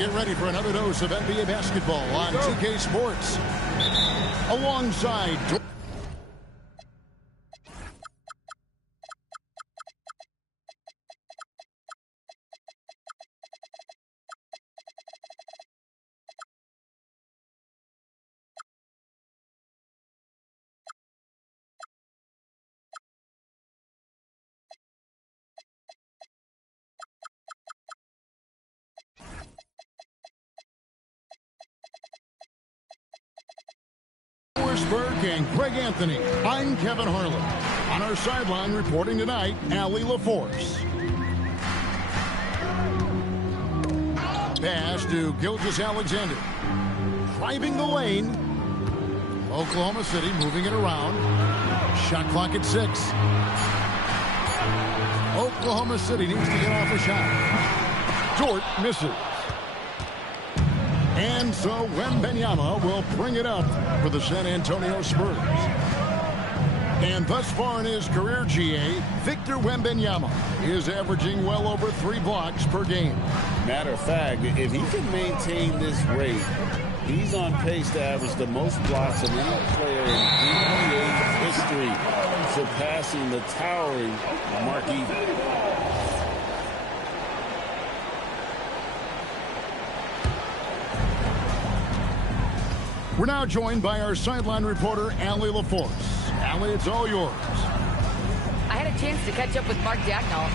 get ready for another dose of NBA basketball on 2K Sports. Alongside and Greg Anthony. I'm Kevin Harlan. On our sideline reporting tonight, Allie LaForce. Pass to Gilgeous-Alexander. Driving the lane. Oklahoma City moving it around. Shot clock at 6. Oklahoma City needs to get off a shot. Dort misses. And so Wembanyama will bring it up for the San Antonio Spurs. And thus far in his career, GA, Victor Wembanyama is averaging well over 3 blocks per game. Matter of fact, if he can maintain this rate, he's on pace to average the most blocks of any player in NBA history, surpassing the towering Mark Eaton. We're now joined by our sideline reporter, Allie LaForce. Allie, it's all yours. I had a chance to catch up with Mark Dagnall.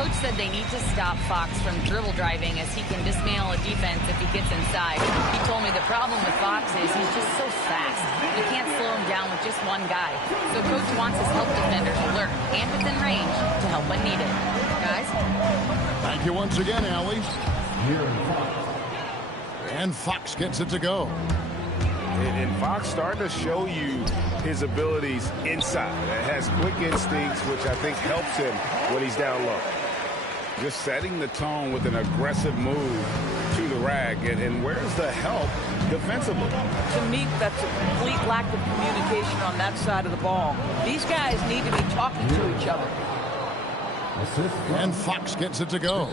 Coach said they need to stop Fox from dribble driving as he can dismantle a defense if he gets inside. He told me the problem with Fox is he's just so fast. You can't slow him down with just one guy. So Coach wants his help defenders alert and within range to help when needed. Guys? Thank you once again, Allie. And Fox gets it to go. And Fox starting to show you his abilities inside. Has quick instincts, which I think helps him when he's down low. Just setting the tone with an aggressive move to the rag. And where's the help defensively? To me, that's a complete lack of communication on that side of the ball. These guys need to be talking to each other. And Fox gets it to go.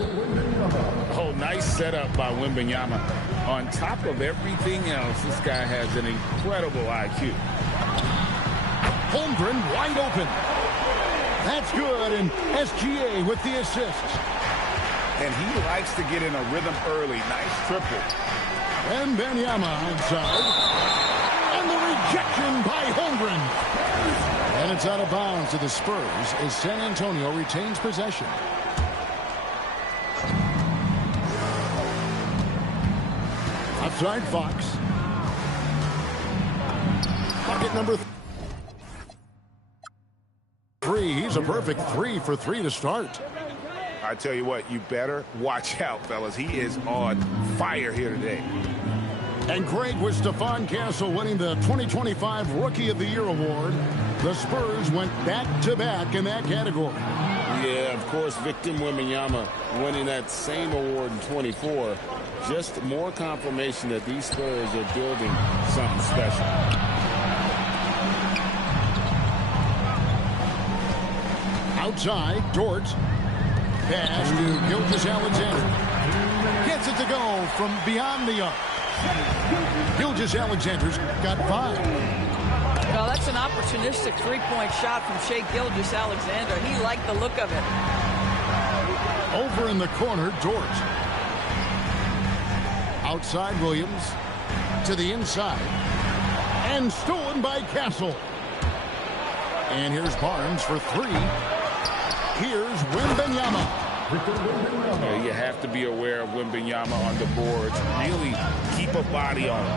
Oh, nice setup by Wembanyama. On top of everything else, this guy has an incredible IQ. Holmgren wide open. That's good, and SGA with the assist. And he likes to get in a rhythm early. Nice triple. Wembanyama outside. And the rejection by Holmgren. And it's out of bounds to the Spurs as San Antonio retains possession. Outside Fox. Bucket number 3. He's a perfect 3 for 3 to start. I tell you what, you better watch out, fellas. He is on fire here today. And Greg, with Stephon Castle winning the 2025 Rookie of the Year award, the Spurs went back-to-back in that category. Yeah, of course, Victor Wembanyama winning that same award in 24. Just more confirmation that these Spurs are building something special. Outside, Dort. Pass to Gilgeous-Alexander. Gets it to go from beyond the arc. Gilgeous-Alexander's got 5. Well, that's an opportunistic three-point shot from Shai Gilgeous-Alexander. He liked the look of it. Over in the corner, Dort. Outside Williams. To the inside. And stolen by Castle. And here's Barnes for 3. Here's Wembanyama. You have to be aware of Wembanyama on the boards. Really keep a body on him.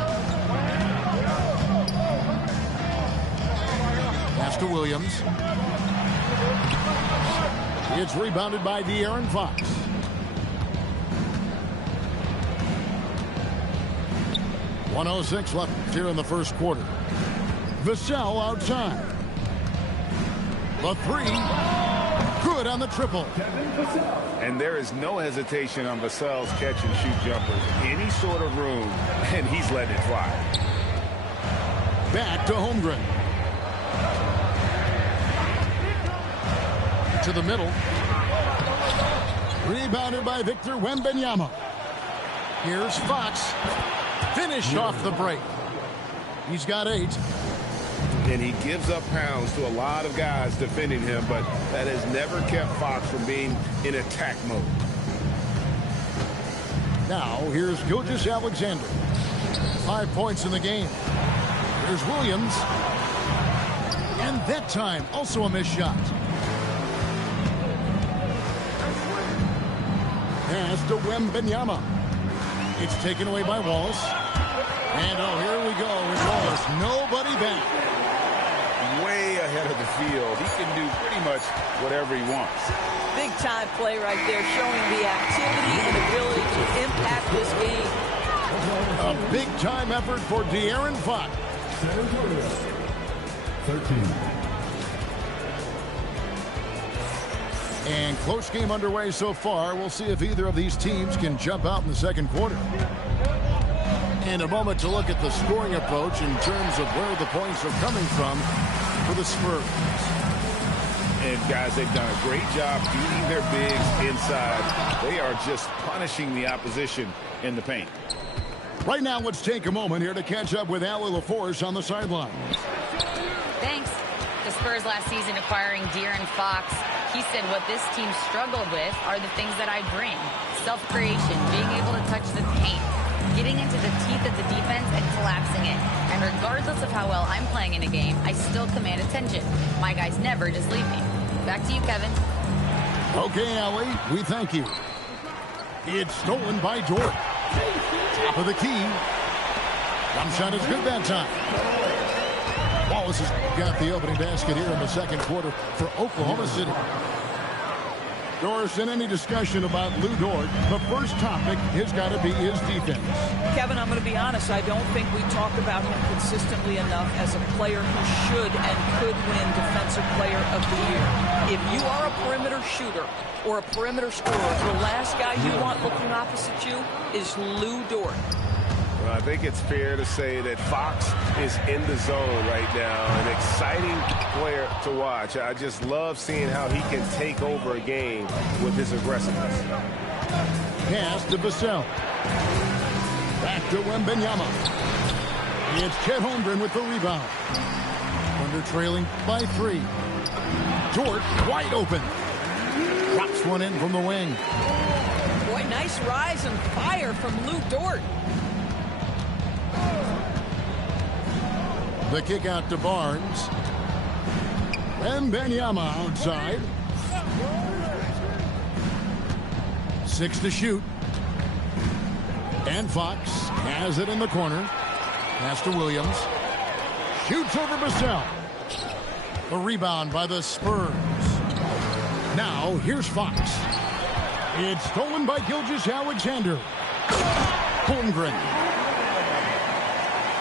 Pass to Williams. It's rebounded by De'Aaron Fox. .106 left here in the first quarter. Vassell outside. The 3. Good on the triple. And there is no hesitation on Vassell's catch-and-shoot jumpers. Any sort of room, and he's letting it fly. Back to Holmgren. To the middle. Rebounded by Victor Wembanyama. Here's Fox. Finished off the break. He's got 8. And he gives up pounds to a lot of guys defending him, but that has never kept Fox from being in attack mode. Now, here's Gilgeous-Alexander. 5 points in the game. Here's Williams. And that time, also a missed shot. Pass to Wembanyama. It's taken away by Wallace. And oh, here we go with Wallace. Nobody back. Way ahead of the field. He can do pretty much whatever he wants. Big time play right there, showing the activity and ability to impact this game. A big time effort for De'Aaron Fox. 13. And close game underway so far. We'll see if either of these teams can jump out in the second quarter. And a moment to look at the scoring approach in terms of where the points are coming from for the Spurs. And guys, they've done a great job beating their bigs inside. They are just punishing the opposition in the paint. Right now, let's take a moment here to catch up with Allie LaForce on the sideline. Thanks. The Spurs last season acquiring De'Aaron Fox. He said what this team struggled with are the things that I bring. Self-creation, being able to touch the paint, getting into the teeth of the defense and collapsing it. And regardless of how well I'm playing in a game, I still command attention. My guys never just leave me. Back to you, Kevin. Okay, Allie, we thank you. It's stolen by Dort. Top of the key. Jump shot is good that time. Wallace has got the opening basket here in the second quarter for Oklahoma City. Doris, in any discussion about Lou Dort, the first topic has got to be his defense. Kevin, I'm going to be honest. I don't think we talk about him consistently enough as a player who should and could win Defensive Player of the Year. If you are a perimeter shooter or a perimeter scorer, the last guy you want looking opposite you is Lou Dort. Well, I think it's fair to say that Fox is in the zone right now. An exciting player to watch. I just love seeing how he can take over a game with his aggressiveness. Pass to Vassell. Back to Wembanyama. It's Chet Holmgren with the rebound. Under trailing by 3. Dort wide open. Drops one in from the wing. Boy, nice rise and fire from Lou Dort. The kick out to Barnes. Wembanyama outside. 6 to shoot. And Fox has it in the corner. Pass to Williams. Shoots over Vassell. The rebound by the Spurs. Now, here's Fox. It's stolen by Gilgeous-Alexander. Holmgren.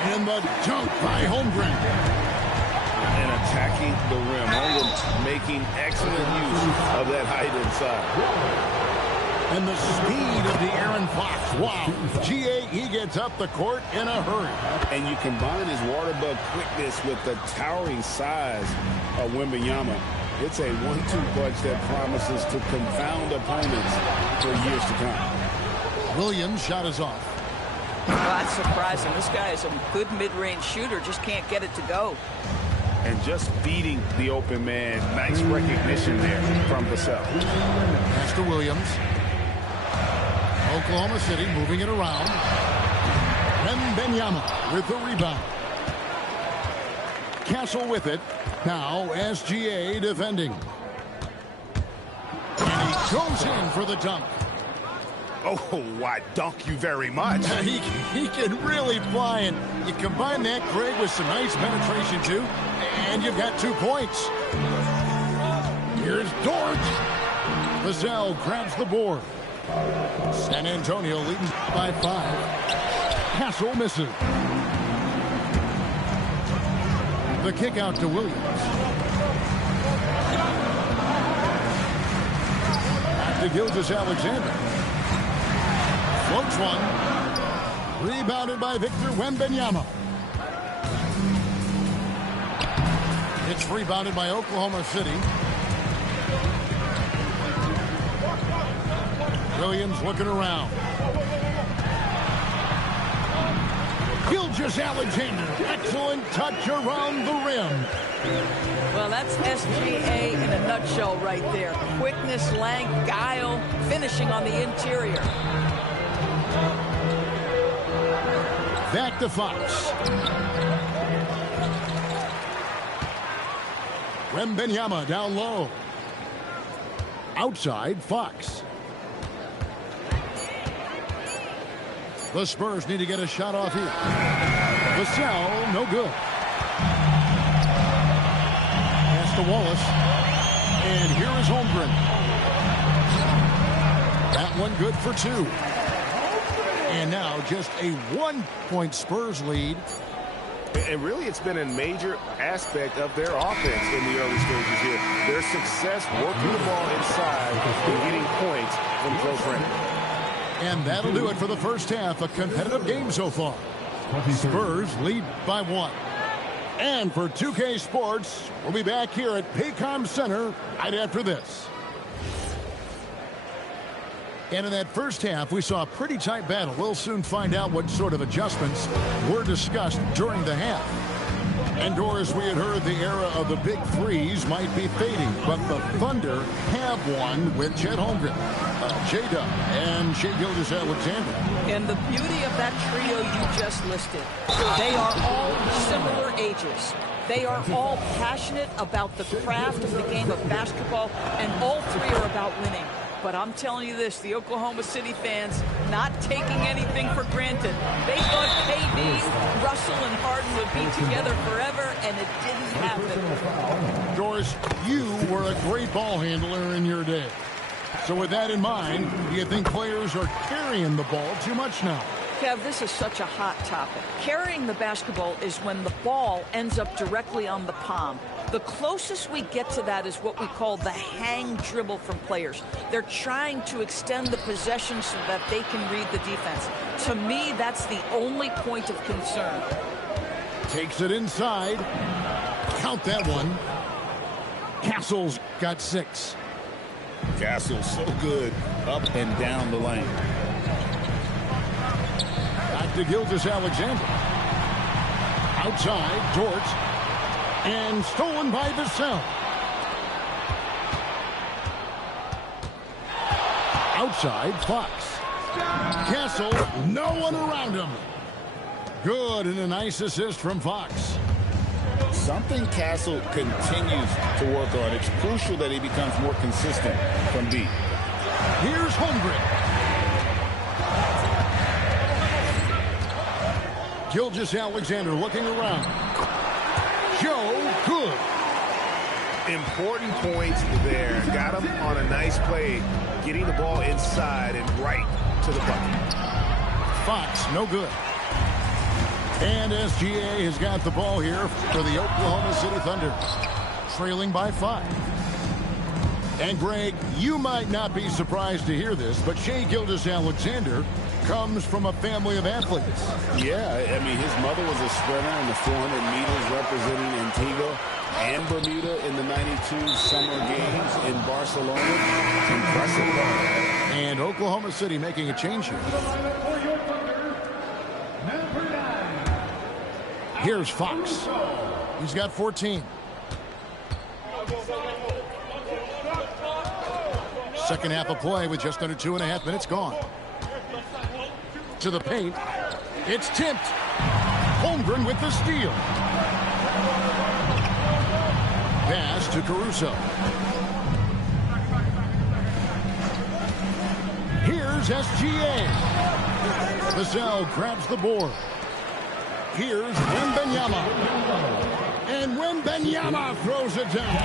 And the dunk by Holmgren. And attacking the rim. Holmgren making excellent use of that height inside. And the speed of De'Aaron Fox. Wow. GA, he gets up the court in a hurry. And you combine his water bug quickness with the towering size of Wembanyama. It's a 1-2 punch that promises to confound opponents for years to come. Williams' shot is off. Well, that's surprising. This guy is a good mid-range shooter, just can't get it to go. And just beating the open man. Nice recognition there from Vassell. Pass to Williams. Oklahoma City moving it around. Wembanyama with the rebound. Castle with it. Now SGA defending. And he goes in for the dunk. Oh, why dunk you very much. He can really fly, and you combine that, Greg, with some nice penetration too, and you've got 2 points. Here's Dort. Vassell grabs the board. San Antonio leading by 5. Castle misses. The kick out to Williams. Back to Gilgeous-Alexander. Floats one. Rebounded by Victor Wembanyama. It's rebounded by Oklahoma City. Williams looking around. Gilgeous-Alexander, excellent touch around the rim. Well, that's SGA in a nutshell right there. Quickness, length, guile, finishing on the interior. Back to Fox. Wembanyama down low. Outside, Fox. The Spurs need to get a shot off here. Vassell, no good. Pass to Wallace. And here is Holmgren. That one good for 2. And now just a 1-point Spurs lead. And really, it's been a major aspect of their offense in the early stages here. Their success working the ball inside and getting points from close range. And that'll do it for the first half. A competitive game so far. Spurs lead by 1. And for 2K Sports, we'll be back here at Paycom Center right after this. And in that first half, we saw a pretty tight battle. We'll soon find out what sort of adjustments were discussed during the half. And Doris, we had heard the era of the big threes might be fading, but the Thunder have one with Chet Holmgren, J-Dub, and Shai Gilgeous-Alexander. And the beauty of that trio you just listed, they are all similar ages. They are all passionate about the craft of the game of basketball, and all 3 are about winning. But I'm telling you this, the Oklahoma City fans not taking anything for granted. They thought KD, Russell, and Harden would be together forever, and it didn't happen. Doris, you were a great ball handler in your day. So with that in mind, do you think players are carrying the ball too much now? Kev, this is such a hot topic. Carrying the basketball is when the ball ends up directly on the palm. The closest we get to that is what we call the hang dribble from players. They're trying to extend the possession so that they can read the defense. To me, that's the only point of concern. Takes it inside. Count that one. Castle's got 6. Castle so good up and down the lane. Back to Gilgeous-Alexander. Outside, Dort. And stolen by Vassell. Outside, Fox. Castle, no one around him. Good, and a nice assist from Fox. Something Castle continues to work on. It's crucial that he becomes more consistent from deep. Here's Holmgren. Gilgeous-Alexander looking around. Joe, good. Important points there. Got him on a nice play, getting the ball inside and right to the bucket. Fox, no good. And SGA has got the ball here for the Oklahoma City Thunder, trailing by 5. And Greg, you might not be surprised to hear this, but Shai Gilgeous-Alexander comes from a family of athletes. Yeah, I mean, his mother was a sprinter in the 400 meters representing Antigua and Bermuda in the 92 Summer Games in Barcelona. It's impressive. And Oklahoma City making a change here. Here's Fox. He's got 14. Second half of play with just under 2.5 minutes gone. To the paint. It's tipped. Holmgren with the steal. Pass to Caruso. Here's SGA. Vassell grabs the board. Here's Wembanyama. And Wembanyama throws it down.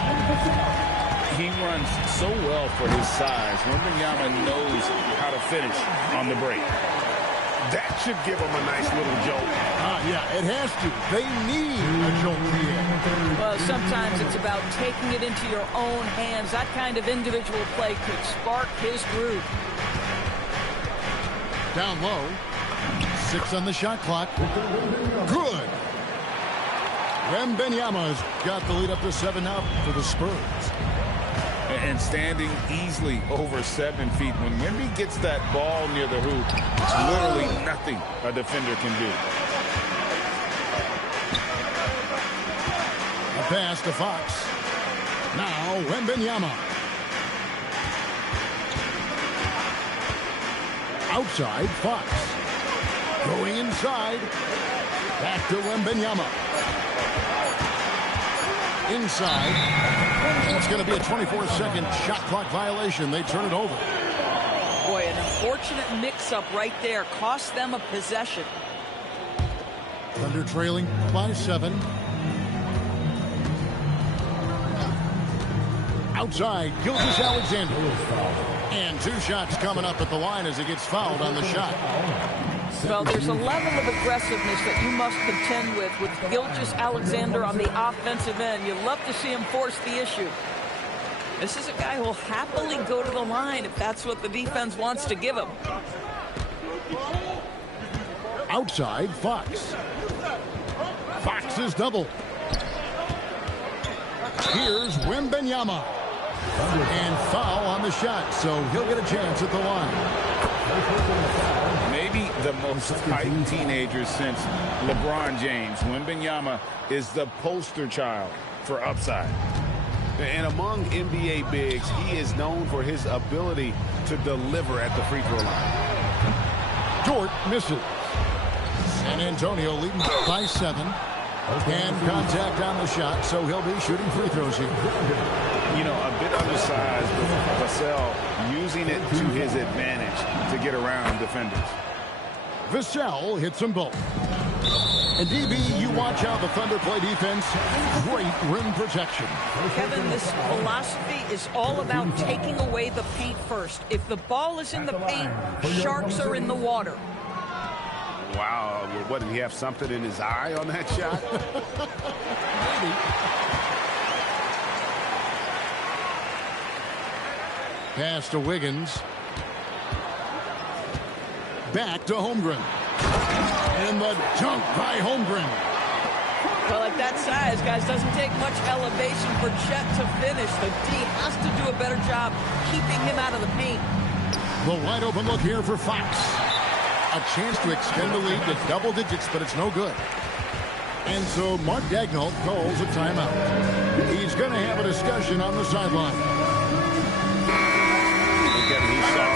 He runs so well for his size. Wembanyama knows how to finish on the break. That should give them a nice little jolt. Yeah, it has to. They need a jolt here. Well, sometimes it's about taking it into your own hands. That kind of individual play could spark his groove. Down low. 6 on the shot clock. Good. Wembanyama's got the lead up to 7 now for the Spurs. And standing easily over 7 feet. When Wemby gets that ball near the hoop, it's literally nothing a defender can do. pass to Fox. Now Wembanyama. Outside, Fox. Going inside. Back to Wembanyama. Inside. It's going to be a 24-second shot clock violation. They turn it over. Boy, an unfortunate mix-up right there. Cost them a possession. Thunder trailing by 7. Outside, Gilgeous-Alexander. And 2 shots coming up at the line as he gets fouled on the shot. Well, there's a level of aggressiveness that you must contend with Gilgeous-Alexander on the offensive end. You love to see him force the issue. This is a guy who will happily go to the line if that's what the defense wants to give him. Outside, Fox. Fox is double. Here's Wembanyama. And foul on the shot, so he'll get a chance at the line. Maybe the most hyped teenager since LeBron James. Wembanyama is the poster child for upside. And among NBA bigs, he is known for his ability to deliver at the free throw line. Dort misses. San Antonio leading by 7. And contact on the shot, so he'll be shooting free throws here. You know, a bit undersized, but Vassell using it to his advantage to get around defenders. Vassell hits them both. And DB, you watch how the Thunder play defense. Great rim protection. Kevin, this philosophy is all about taking away the paint first. If the ball is in the paint, sharks are in the water. Wow, what, did he have something in his eye on that shot? Maybe. Pass to Wiggins. Back to Holmgren. And the dunk by Holmgren. Well, at that size, guys, doesn't take much elevation for Chet to finish. The D has to do a better job keeping him out of the paint. The wide open look here for Fox. A chance to extend the lead to double digits, but it's no good. And so Mark Daigneault calls a timeout. He's going to have a discussion on the sideline. He saw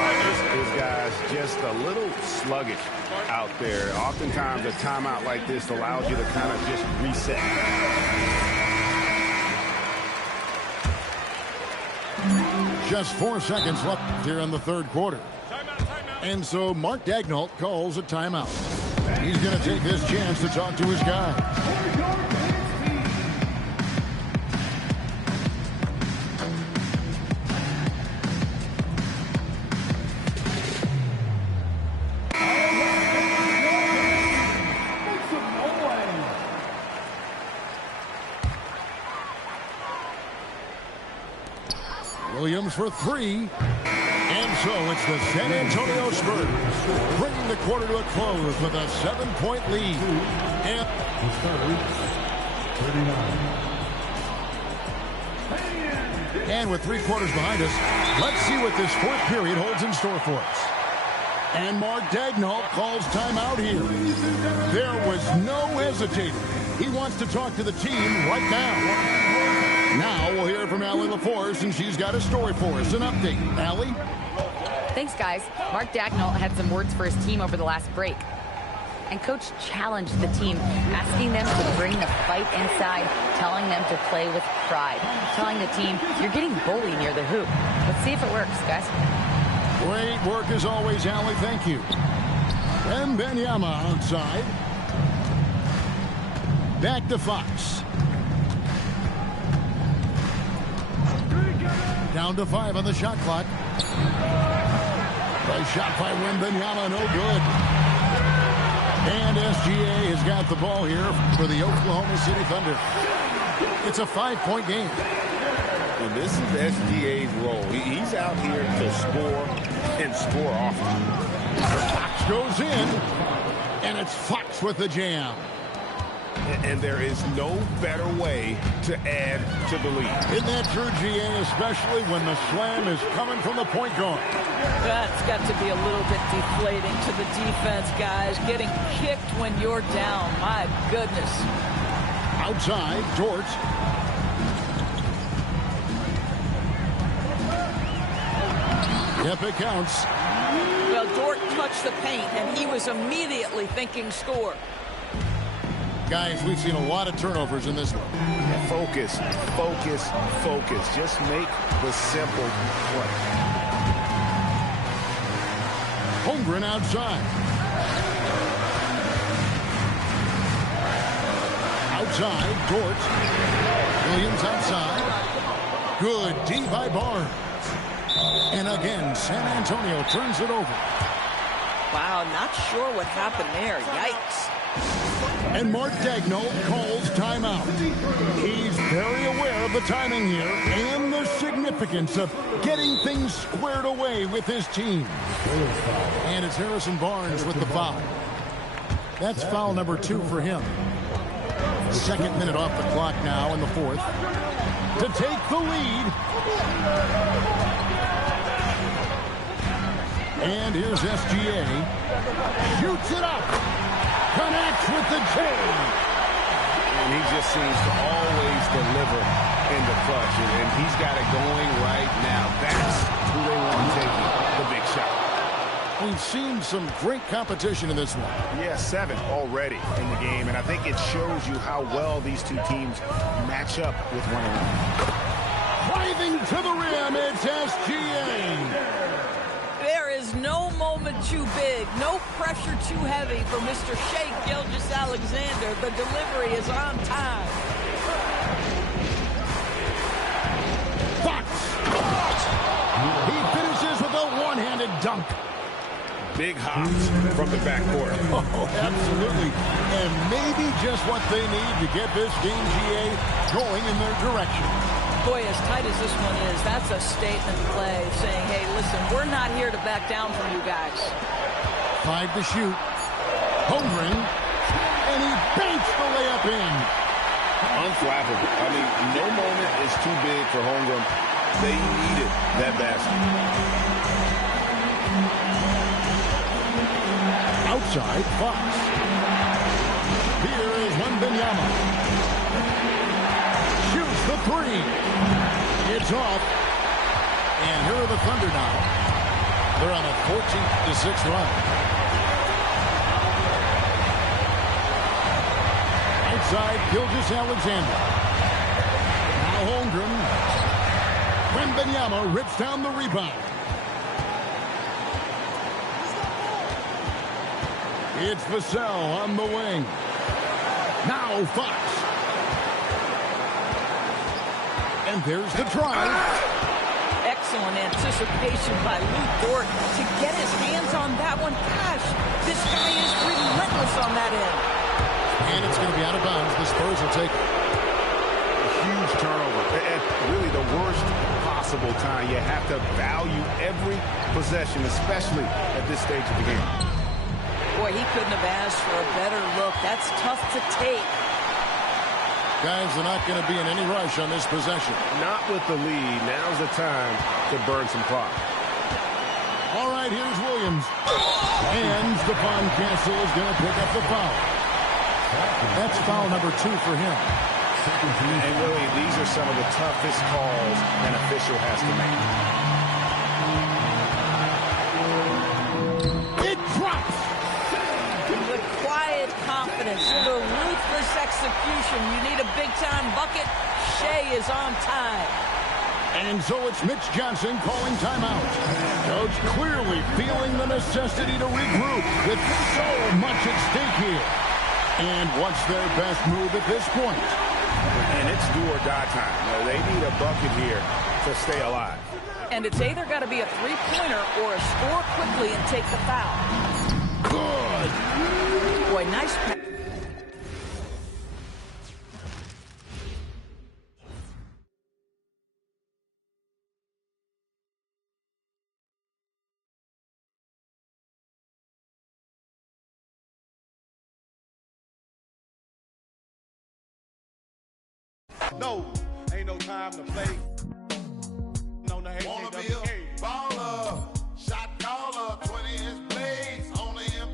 his guys just a little sluggish out there. Oftentimes a timeout like this allows you to kind of just reset. Just 4 seconds left here in the third quarter. And so Mark Daigneault calls a timeout. He's going to take this chance to talk to his guy. Williams for 3. And so it's the San Antonio Spurs bringing the quarter to a close with a 7-point lead. And 39. And with 3 quarters behind us, let's see what this fourth period holds in store for us. And Mark Daigneault calls timeout here. There was no hesitating. He wants to talk to the team right now. Now we'll hear from Allie LaForce, and she's got a story for us. An update. Allie? Thanks, guys. Mark Daigneault had some words for his team over the last break. And Coach challenged the team, asking them to bring the fight inside, telling them to play with pride, telling the team, you're getting bullied near the hoop. Let's see if it works, guys. Great work as always, Allie. Thank you. Wembanyama outside. Back to Fox. Down to 5 on the shot clock. Nice shot by Wembanyama, no good. And SGA has got the ball here for the Oklahoma City Thunder. It's a 5-point game. And this is SGA's role. He's out here to score and score often. Fox goes in, and it's Fox with the jam. And there is no better way to add to the lead. Isn't that true, GA, especially when the slam is coming from the point guard? That's got to be a little bit deflating to the defense, guys. Getting kicked when you're down. My goodness. Outside, Dort. Yep, it counts. Well, Dort touched the paint, and he was immediately thinking score. Guys, we've seen a lot of turnovers in this one. Yeah, focus, focus, focus. Just make the simple play. Holmgren outside. Outside, Dort. Williams outside. Good D by Barnes. And again, San Antonio turns it over. Wow, not sure what happened there. Yikes. And Mark Daigneault calls timeout. He's very aware of the timing here and the significance of getting things squared away with his team. And it's Harrison Barnes with the foul. That's foul number 2 for him. Second minute off the clock now in the fourth. To take the lead. And here's SGA. Shoots it up. Connects with the J. And he just seems to always deliver in the clutch. And he's got it going right now. That's who they want taking the big shot. We've seen some great competition in this one. Yeah, 7 already in the game, and I think it shows you how well these two teams match up with one another. Driving to the rim, it's SGA. There is no moment too big, no pressure too heavy for Mr. Shai Gilgeous-Alexander. The delivery is on time. Fox. He finishes with a one-handed dunk. Big hops from the backcourt. Oh, absolutely. And maybe just what they need to get this game, GA, going in their direction. Boy, as tight as this one is, that's a statement play saying, hey, listen, we're not here to back down from you guys. 5 to shoot. Holmgren. And he banks the layup in. Unflappable. I mean, no moment is too big for Holmgren. They needed that basket. Outside, Fox. Here is Wembanyama. Shoots the 3. It's off. And here are the Thunder now. They're on a 14-6 run. Outside, Gilgeous-Alexander. Now Holmgren. Wembanyama rips down the rebound. It's Vassell on the wing. Now Fox. And there's the drive. Excellent anticipation by Lou Dort to get his hands on that one. Gosh, this guy is relentless on that end. And it's going to be out of bounds. The Spurs will take it. A huge turnover. At really the worst possible time. You have to value every possession, especially at this stage of the game. Boy, he couldn't have asked for a better look. That's tough to take. Guys, they're not going to be in any rush on this possession. Not with the lead. Now's the time to burn some clock. All right, here's Williams. And Stephon Castle is going to pick up the foul. That's foul number 2 for him. And really, these are some of the toughest calls an official has to make. It drops. The quiet confidence, the ruthless execution. You need a big-time bucket. Shai is on time. And so it's Mitch Johnson calling timeout. Coach clearly feeling the necessity to regroup with so much at stake here. And what's their best move at this point? And it's do or die time. They need a bucket here to stay alive. And it's either got to be a three-pointer or a score quickly and take the foul. Good. Boy, nice pass. No, ain't no time to play. No, there ain't